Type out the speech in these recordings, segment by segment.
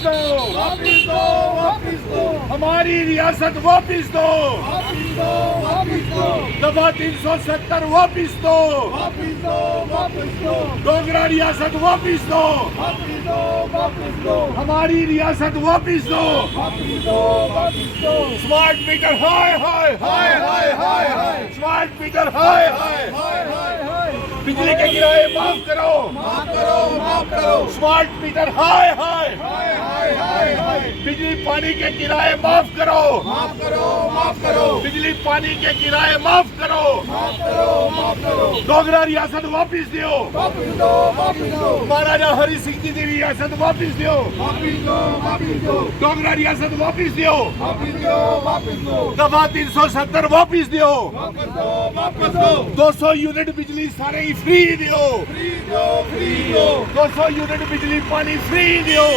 दो, वापिस दो, वापिस दो, हमारी रियासत वापिस दो, वापिस दो, वापिस दो, दफा 370 वापिस दो, वापिस दो, वापिस दो, डोगरा रियासत वापिस दो, वापिस दो, वापिस दो, हमारी रियासत वापिस दो, वापिस दो, वापिस दो, स्मार्ट मीटर हाय हाय हाय हाय हाय हाय, स्मार्ट मीटर हाय हाय, हाय हाय हाय, बिजली के किराए माफ करो, माफ करो, माफ करो, स्मार्ट मीटर हाय हाय, हाय हाय हाय हाय, बिजली पानी के किराए माफ करो, माफ करो, माफ करो, बिजली पानी के किराए माफ करो, माफ करो, माफ करो, डोगरा रियासत वापिस दियो, वापिस दो, वापिस दो, महाराजा हरि सिंह जी की रियासत वापिस दियो, वापिस दो, वापिस दो, डोगरा रियासत वापिस दियो, वापिस दो, वापिस दो, दफा 370 वापिस दियो, वापिस दो, वापिस दो, 200 यूनिट बिजली सारे ही फ्री दियो, फ्री दो, फ्री दो, 200 यूनिट बिजली पानी फ्री दियो,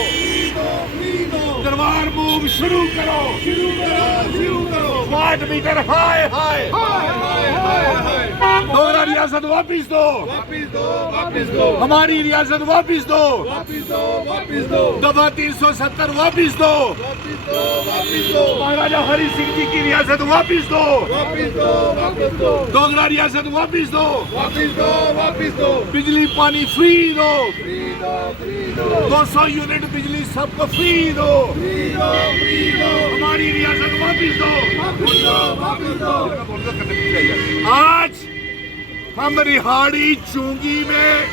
फ्री दो, दरबार मूव शुरू करो, शुरू करो, शुरू करो, स्मार्ट मीटर हाय हाय, हाय हाय हाय हाय, डोगरा रियासत वापिस दो, वापिस दो, वापिस दो, हमारी रियासत वापिस दो, वापिस दो, वापिस दो, दफा 370 वापिस दो, वापिस दो, वापिस दो, महाराजा हरि सिंह जी की रियासत वापिस दो, वापिस दो, वापिस दो, डोगरा रियासत वापिस दो, वापिस दो, वापिस दो, बिजली पानी फ्री दो, फ्री दो, फ्री दो, 200 यूनिट बिजली सबको फ्री दो, फ्री दो, फ्री दो, हमारी रियासत वापिस दो, वापिस दो, वापिस दो, आज हम रिहाड़ी चुंगी में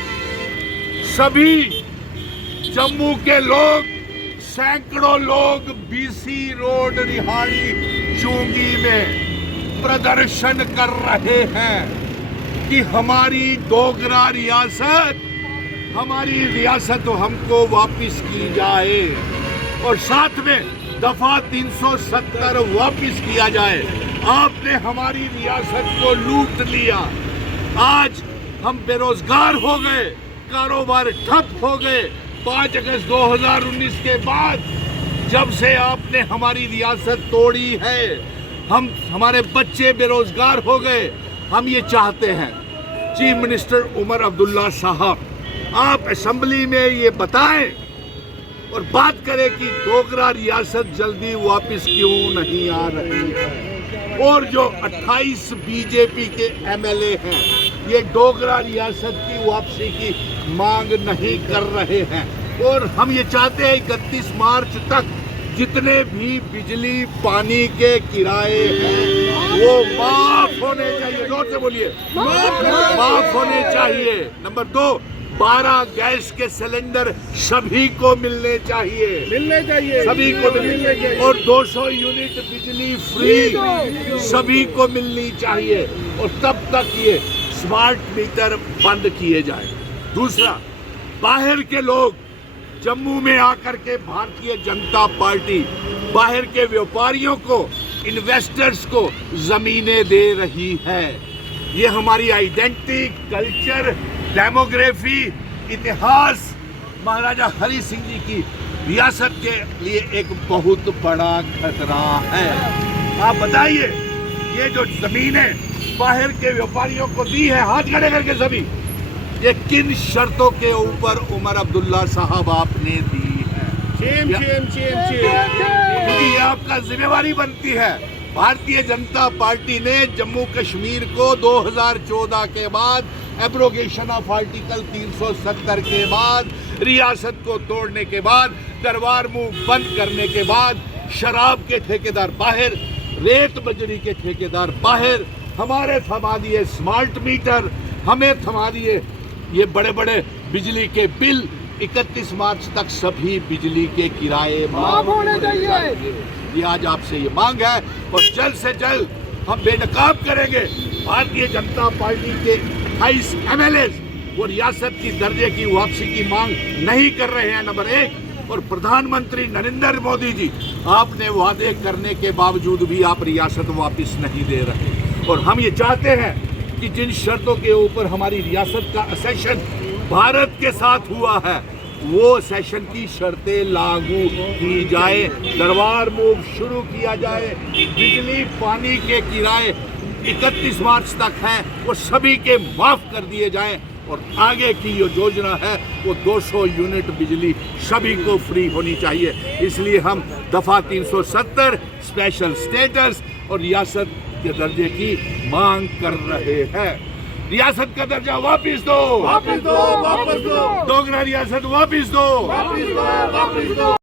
सभी जम्मू के लोग, सैकड़ों लोग बीसी रोड रिहाड़ी चुंगी में प्रदर्शन कर रहे हैं कि हमारी डोगरा रियासत, हमारी रियासत हमको वापिस की जाए और साथ में दफा 370 वापिस किया जाए। आपने हमारी रियासत को लूट लिया, आज हम बेरोजगार हो गए, कारोबार ठप हो गए। 5 अगस्त 2019 के बाद जब से आपने हमारी रियासत तोड़ी है, हमारे बच्चे बेरोजगार हो गए। हम ये चाहते हैं चीफ मिनिस्टर उमर अब्दुल्ला साहब, आप असेंबली में ये बताएं और बात करें कि डोगरा रियासत जल्दी वापस क्यों नहीं आ रही है। और जो 28 बीजेपी के एमएलए हैं, ये डोगरा रियासत की वापसी की मांग नहीं कर रहे हैं। और हम ये चाहते हैं 31 मार्च तक जितने भी बिजली पानी के किराए हैं वो माफ होने चाहिए। जोर से बोलिए, माफ होने चाहिए। नंबर 2, 12 गैस के सिलेंडर सभी को मिलने चाहिए, सभी को मिलने चाहिए। और 200 यूनिट बिजली फ्री सभी को मिलनी चाहिए। और तब तक ये स्मार्ट मीटर बंद किए जाए। दूसरा, बाहर के लोग जम्मू में आकर के भारतीय जनता पार्टी बाहर के व्यापारियों को, इन्वेस्टर्स को जमीनें दे रही है। ये हमारी आइडेंटिटी, कल्चर, डेमोग्राफी, इतिहास, महाराजा हरि सिंह जी की रियासत के लिए एक बहुत बड़ा खतरा है। आप बताइए, ये जो जमीनें बाहर के व्यापारियों को दी है, हाथ खड़े करके सभी, ये किन शर्तों के ऊपर उमर अब्दुल्ला साहब आपने दी है? क्योंकि ये आपका जिम्मेवारी बनती है। भारतीय जनता पार्टी ने जम्मू कश्मीर को 2014 के बाद, एब्रोगेशन ऑफ आर्टिकल 370 के बाद, रियासत को तोड़ने के बाद, दरबार मूव बंद करने के बाद, शराब के ठेकेदार बाहर, रेत बजरी के ठेकेदार बाहर, हमारे थमा दिए स्मार्ट मीटर, हमें थमा दिए ये बड़े बड़े बिजली के बिल। 31 मार्च तक सभी बिजली के किराए माफ होने चाहिए। ये आज आपसे ये मांग है और जल्द से जल्द हम बेनकाब करेंगे। भारतीय जनता पार्टी के 28 एमएलए वो रियासत की दर्जे की वापसी की मांग नहीं कर रहे हैं, नंबर 1। और प्रधानमंत्री नरेंद्र मोदी जी, आपने वादे करने के बावजूद भी आप रियासत वापस नहीं दे रहे। और हम ये चाहते हैं कि जिन शर्तों के ऊपर हमारी रियासत का असेशन भारत के साथ हुआ है, वो सेशन की शर्तें लागू की जाए, दरबार मूव शुरू किया जाए, बिजली पानी के किराए 31 मार्च तक हैं वो सभी के माफ कर दिए जाएं और आगे की जो योजना है वो 200 यूनिट बिजली सभी को फ्री होनी चाहिए। इसलिए हम दफा 370 स्पेशल स्टेटस और रियासत के दर्जे की मांग कर रहे हैं। रियासत का दर्जा वापस दो, वापस दो, वापस दो, डोगरा रियासत वापस दो। वापस दो, वापस दो।